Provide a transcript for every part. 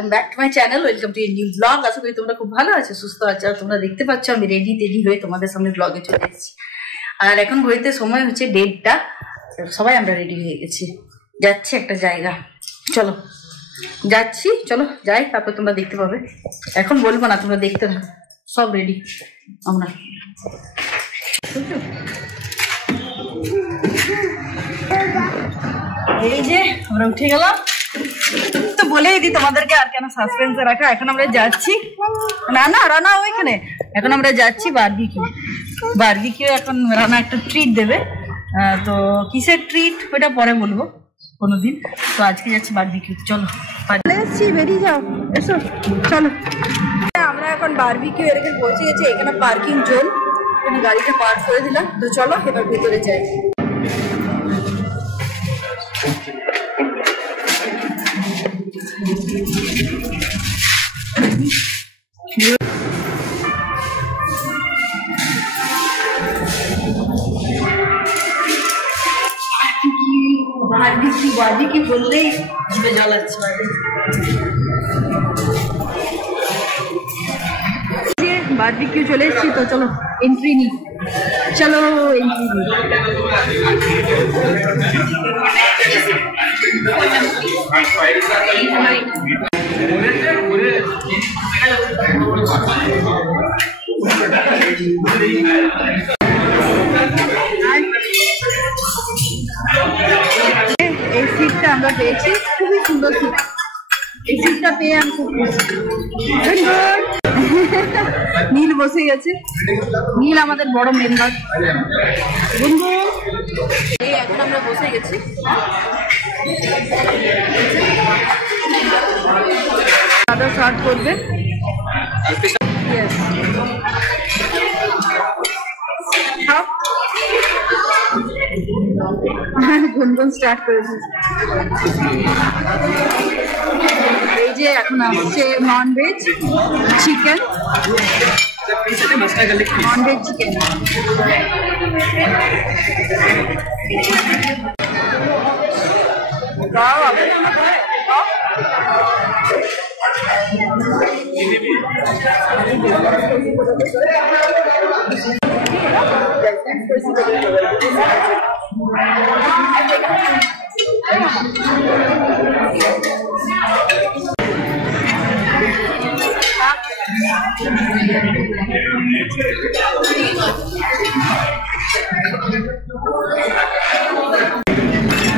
Welcome back to my channel, welcome to a new blog. আশা করি তোমরা খুব ভালো আছো, সুস্থ আছো। আর তোমরা দেখতে পাচ্ছ আমি রেডি হয়ে তোমাদের সামনে ব্লগে চলে এসেছি। আর এখন ঘড়িতে সময় হচ্ছে 1:30টা। সবাই আমরা রেডি হয়ে গেছি, যাচ্ছি একটা জায়গা। চলো যাচ্ছি, চলো যাই, তারপর তোমরা দেখতে পাবে। এখন বলবো না, তোমরা দেখতে থাকো। সব রেডি আমরা। এই যে আমরা উঠে গেলাম, তো বলেই দিই তোমাদেরকে, আর কেন সাসপেন্সে রাখা। এখন আমরা যাচ্ছি, না রানা ওইখানে। এখন আমরা যাচ্ছি বারবিকিউ। এখন রানা একটা ট্রিট দেবে। তো কিসের ট্রিট ওটা পরে বলবো কোনোদিন। তো আজকে যাচ্ছি বারবিকিউ। চলো এসছি, বেরিয়ে যাও, এসো চলো। আমরা এখন বারবিকিউ এখানে পৌঁছে গেছি। এখানে পার্কিং জোন, এখানে গাড়িটা পার্ক করে দিলাম। তো চলো এবার ভেতরে যাই। বারবিকিউ বললেই জিভে জল আসছে। বারবিকিউ চলে এসেছি, তো চলো এন্ট্রি নি। চলো এন্ট্রি নি। এই সিটটা আমরা পেয়েছি, খুবই সুন্দর সিট। এই সিটটা পেয়ে আমি খুব খুশি। নীল বসে গেছে, নীল আমাদের বড় মেম্বার। এই এখন আমরা বসে গেছি। দাদা সার্ভ করবে। গুনগুন স্টার্ট করেছি। এই যে এখন আসছে non veg chicken, non veg chicken.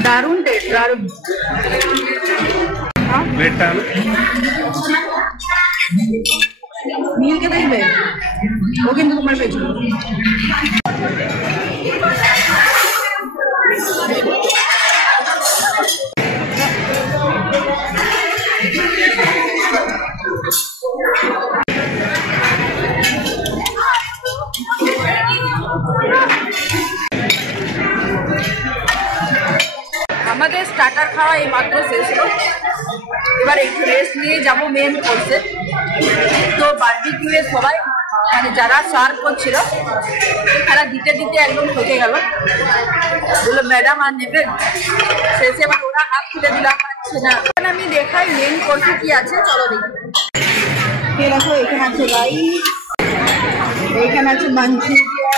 দারুণ টেস্ট, দারুণ। নীলকে দেখবে, ও কিন্তু তোমার পেছনে। আমাদের স্টার্টার খাওয়া এই মাত্র শেষ হলো। এবার একটু রেস্ট নিয়ে যাবো মেন কোর্সে। তো বারবিকিউয়ে সবাই মানে যারা সার্ভ করছিল তারা দিতে একদম ঠকে গেল। বললো ম্যাডাম আর নেবেন, শেষে এবার ওরা হাত তুলে দিলাম, পাচ্ছে না। আমি দেখাই মেন কোর্সে কি আছে, চলো দেখি। দেখো এখানে আছে রাইস, এইখানে আছে মাঞ্চুরিয়া,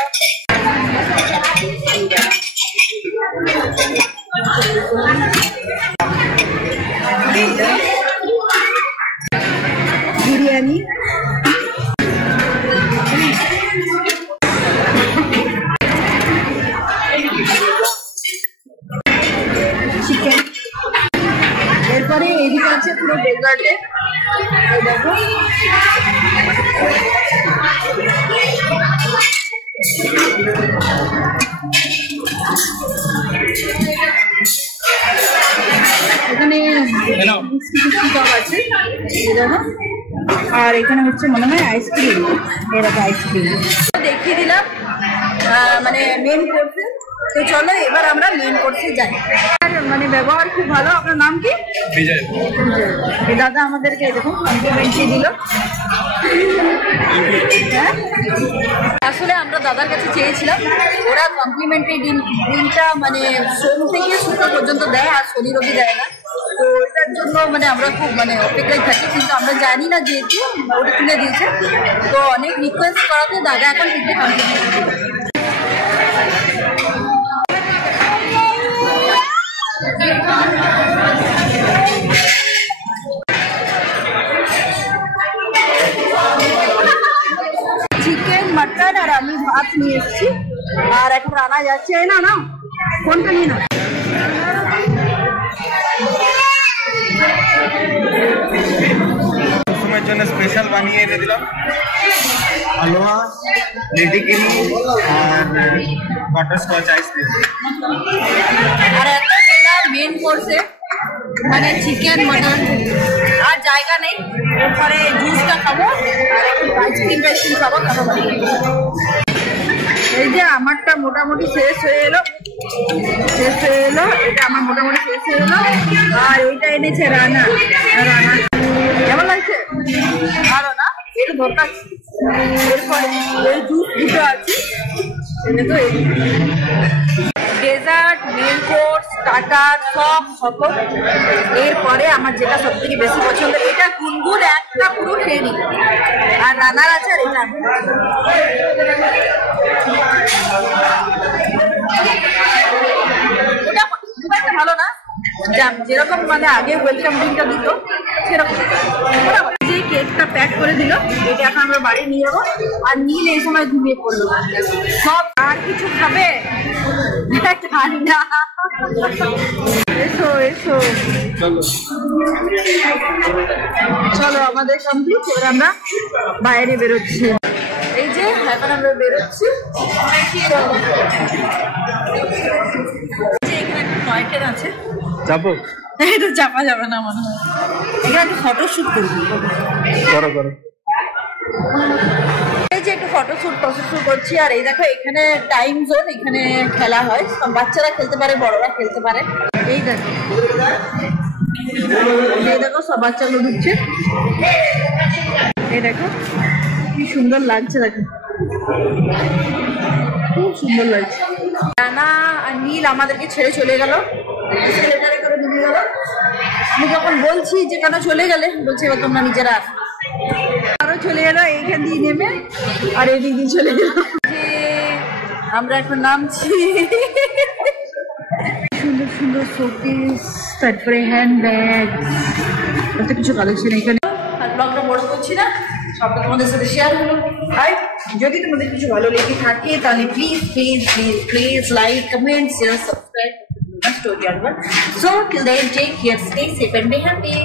বিরিয়ানি, চিকেন। এরপরে এদিকে আছে পুরো ডেজার্টে। দেখো এখানে কাপ আছে, দেখো। আর এখানে হচ্ছে মনে হয় আইসক্রিম, এরকম আইসক্রিম দেখিয়ে দিলাম মানে মেন কোর্সে। তো চলো এবার আমরা মেন কোর্সে যাই। মানে ব্যবহার খুব ভালো। আপনার নাম কি? বিজয়। দাদা আমাদেরকে দেখুন কমপ্লিমেন্টরি দিল। হ্যাঁ, আসলে আমরা দাদার কাছে চেয়েছিলাম, ওরা কমপ্লিমেন্টারি ডিমটা মানে সোম থেকে শুক্র পর্যন্ত দেয়, আর শনি রবি দেয় না। তো এটা দাগার জন্য মানে আমরা খুব মানে অপেক্ষায় থাকি, কিন্তু আমরা জানি না যেহেতু ওটা তুলে দিয়েছে, তো অনেক রিকোয়েস্ট করাতে দাদা এখন টিকতে কমপ্লিট করে। চিকেন মাটন আর আমি ভাত নিয়ে এসেছি, আর এখন রান্না যাচ্ছে। না না কোনটা নিয়ে না, কুসুমের জন্য স্পেশাল বানিয়ে এনে দিলাম হালুয়া, লেডিকিনি আর বাটারস্কচ আইসক্রিম। আর একটা মেন কোর্সে মানে চিকেন মাটন, আর জায়গা নেই, এরপরে জুসটা খাবো আর একটু আইসক্রিম খাবো। এই যে আমারটা মোটামুটি শেষ হয়ে এলো, এটা আমার মোটামুটি শেষ হয়ে এলো। আর এইটা এনেছে রানা, কেমন লাগছে? ভালো না, এটা দরকার। এরপরে এই জুস দুটো আছে, তো ডেজার্ট, মেন কোর্স, স্টার্টার সব সকল। এরপরে আমার যেটা সব থেকে বেশি পছন্দ, এটা গুনগুন একটা পুরো খেয়ে নিল, আর রান্নার আছে। আর এটা ওটা ভালো না, যেরকম মানে আগে ওয়েলকাম ড্রিঙ্কটা দিত সেরকম। যে কেকটা প্যাক করে দিল, এটা এখন আমরা বাড়ি নিয়ে যাবো। আর নীল এই সময় ঘুমিয়ে পড়লো সব। আর কিছু খাবে? ঠান্ডা। এসো এসো, চলো আমাদের কমপ্লিট। এবার আমরা বাইরে বেরোচ্ছি। এই যে এখন আমরা বেরোচ্ছি। এখানে একটা টয় ট্রেন আছে, যাবো? এটা চাপা যাবে না মনে হয়। এখানে একটু ফটোশুট করবি, করো। এই যে একটু ফটোশুট করছি। আর এই দেখো এখানে টাইম জোন, এখানে খেলা হয়, সব বাচ্চারা খেলতে পারে, বড়রা খেলতে পারে। এই দেখো সব বাচ্চাগুলো ঢুকছে। এই দেখো কি সুন্দর লাগছে, দেখো খুব সুন্দর লাগছে। রানা আর নীল আমাদেরকে ছেড়ে চলে গেল, ছেলেটারে করে নিয়ে গেল। আমি যখন বলছি যে কেন চলে গেলে, বলছে এবার তোমরা নিজেরা আরো চলে গেল এইখান দিয়ে নেমে, আর এদিক দিয়ে চলে গেল। যে আমরা এখন নামছি। সুন্দর সুন্দর শোপিস, তারপরে হ্যান্ড ব্যাগ, এত কিছু কালেকশন এখানে। আর ব্লগটা বড় করছি না, সবটা তোমাদের সাথে শেয়ার হলো। আর যদি তোমাদের কিছু ভালো লেগে থাকে তাহলে please like, comment, share, subscribe. So till then, take care, stay safe and be happy.